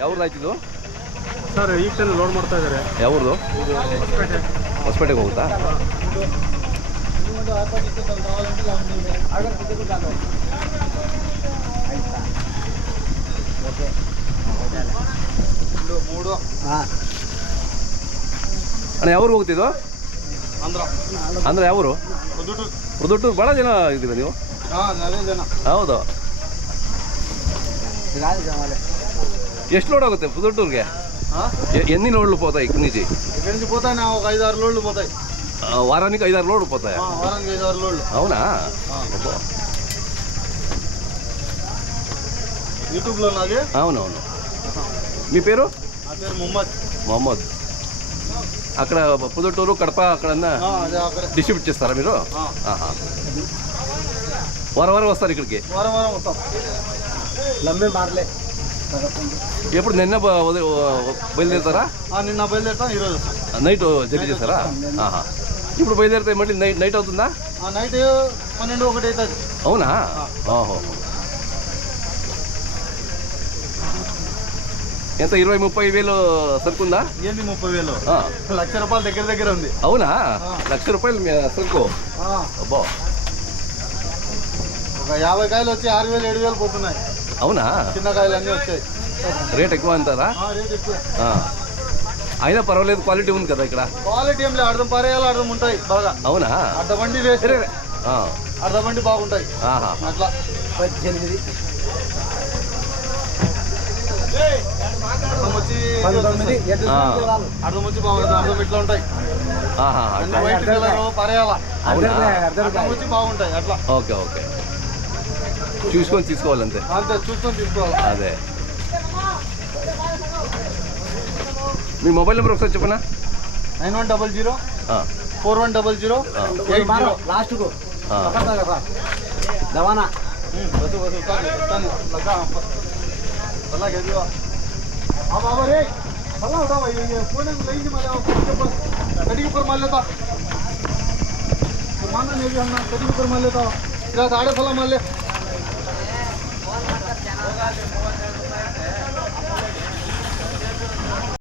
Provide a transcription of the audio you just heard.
ಯಾವ್ದು ಆಯ್ತಿದ್ದು ಸರ್ ಈಗ ತಾನೇ ಲೋಡ್ ಮಾಡ್ತಾ ಇದ್ದಾರೆ. ಯಾವ್ದು ಹೊಸಪೇಟೆಗೆ ಹೋಗುತ್ತಾ? ಅಣ್ಣ ಯಾವ್ರು ಹೋಗ್ತಿದ್ದು? ಅಂದ್ರೆ ಯಾವರು? ಉದುಟೂರು. ಭಾಳ ಜನ ಇದ್ದೀರಾ ನೀವು? ಹೌದು. ಎಷ್ಟು లోడ్ అవుతాయి పుదుటూరుకి? ఎన్ని లోడ్లు పోతాయి ఇక్కడి నుంచి? ఇక్కడి నుంచి పోతాయి నా ఒక 5-6 లోడ్లు పోతాయి. వారానికి 5-6 లోడ్లు పోతాయి? వారానికి 5-6 లోడ్లు. అవునా? యూట్యూబ్లో నాది. అవునవును. మీ పేరు? నా పేరు మొహమ్మద్. అక్కడ పుదుటూరు కడప అక్కడ డిస్ట్రిబ్యూట్ చేస్తారా మీరు? వారం వారం వస్తారు ఇక్కడికి? వారం వారం వస్తాం. లంబే మార్లే. ఎప్పుడు నిన్న బయలుదేరుతారా? నిన్న బయలుదేరుతాం, ఈరోజు నైట్ జర్నీ చేస్తారా? ఇప్పుడు బయలుదేరితే మళ్ళీ నైట్ అవుతుందా? నైట్ 12-1 అవుతుంది. అవునా? ఓహో. ఎంత 20-30 వేలు సరుకుందా? ఏంది 30,000? ₹1,00,000 దగ్గర ఉంది. అవునా? ₹1,00,000 సరుకు? అబ్బా. ఒక 50 కాయలు వచ్చి 6,000-7,000 పోతున్నాయి. అవునా? చిన్న కాయలు అన్నీ వచ్చాయి. రేట్ ఎక్కువ అంటారా? రేట్ ఎక్కువ. అయినా పర్వాలేదు, క్వాలిటీ ఉంది కదా ఇక్కడ? క్వాలిటీ ఏం లేదు, అర్థం పారేయాలి, అర్థం ఉంటాయి బాగా. అవునా? అర్ధబండి వేస్ట్, అర్ధబండి బాగుంటాయి అట్లా. 18 అర్థం వచ్చి బాగుంటుంది. అర్థం ఇట్లా ఉంటాయి, వైట్ కలర్ పారేయాలా, అర్థం వచ్చి బాగుంటాయి అట్లా. ఓకే ఓకే, చూసుకొని తీసుకోవాలంతే. అంతే, చూసుకొని తీసుకోవాలి. అదే. మీ మొబైల్ నెంబర్ ఒకసారి చెప్పనా? 9100-4100-80 లాస్ట్కు దవానా. बाबा रे भला उठा भाई, ये फोन में लेंगे माले आप कड़ी ऊपर मार लेता तो माना नहीं भी हम कड़ी ऊपर मार लेता, तेरा साढ़े फला मार ले।